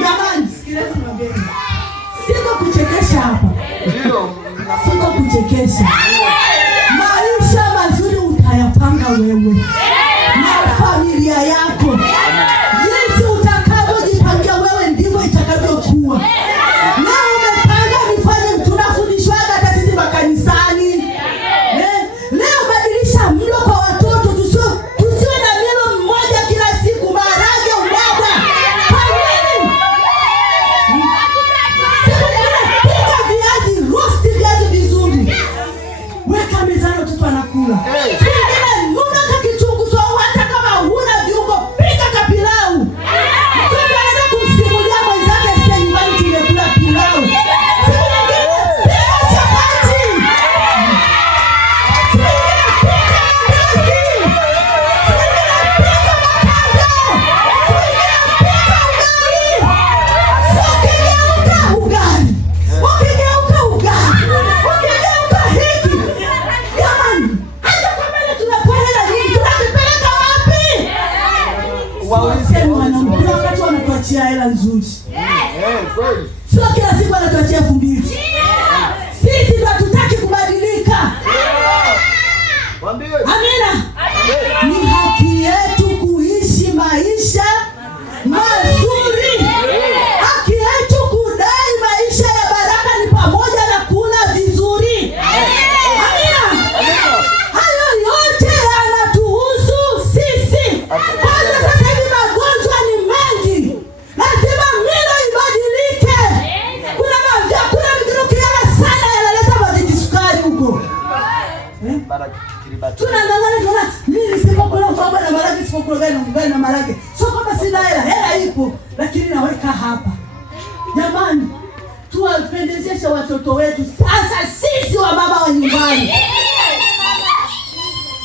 Jamani, sikileni mwambie. Siko kuchekesha hapa. Ndio. Siko kuchekesha. Maisha mazuri utayapanga wewe na familia yako. Jinsi utakavyojipangia wewe ndivyo itakavyokuwa. Na umepanga nifanye tunafundishwa hata sisi makanisani. Leo badilisha mlo kwa watoto tusiwe na milo mmoja kila siku, maharage ubaba. Kwa nini? Pika viazi, roast viazi vizuri. Weka mezani watoto wanakula. Wakati wanatuachia hela nzuri. Sio kila siku wanatuachia 2000. Sisi ndio hatutaki kubadilika. Amina. Ni haki yetu kuishi maisha mazuri. Haki yetu kudai maisha ya baraka ni pamoja na kula vizuri. Amina. Hayo yote yanatuhusu sisi. Tunangangana mimi nisipokula baba na maraki sipokula gani na maraki. Sio kama sina hela ipo lakini naweka hapa. Jamani, tuwapendezeshe watoto wetu. Sasa sisi wa baba wa nyumbani.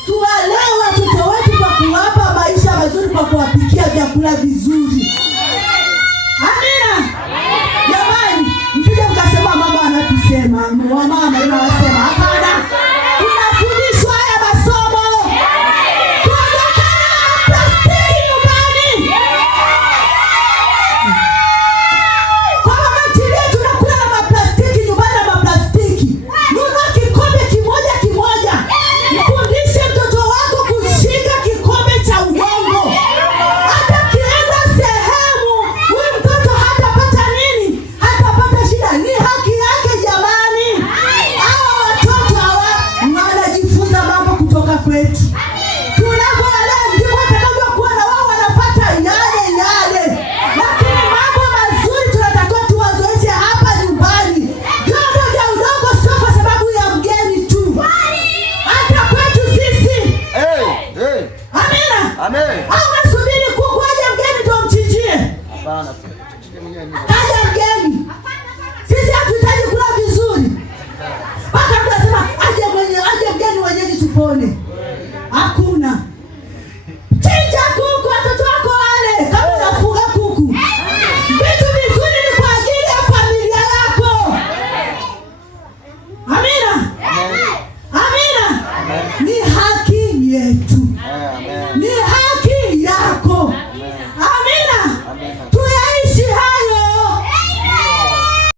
Tuwalee watoto wetu kwa kuwapa maisha mazuri, kwa kuwapikia vyakula vizuri. Amina. Jamani, msije mkasema mama anatusema, wa mama anasema hapana. Kaja mgeni. Sisi hatuhitaji kula vizuri. Mpaka tunasema aje mgeni wenyeji tupone.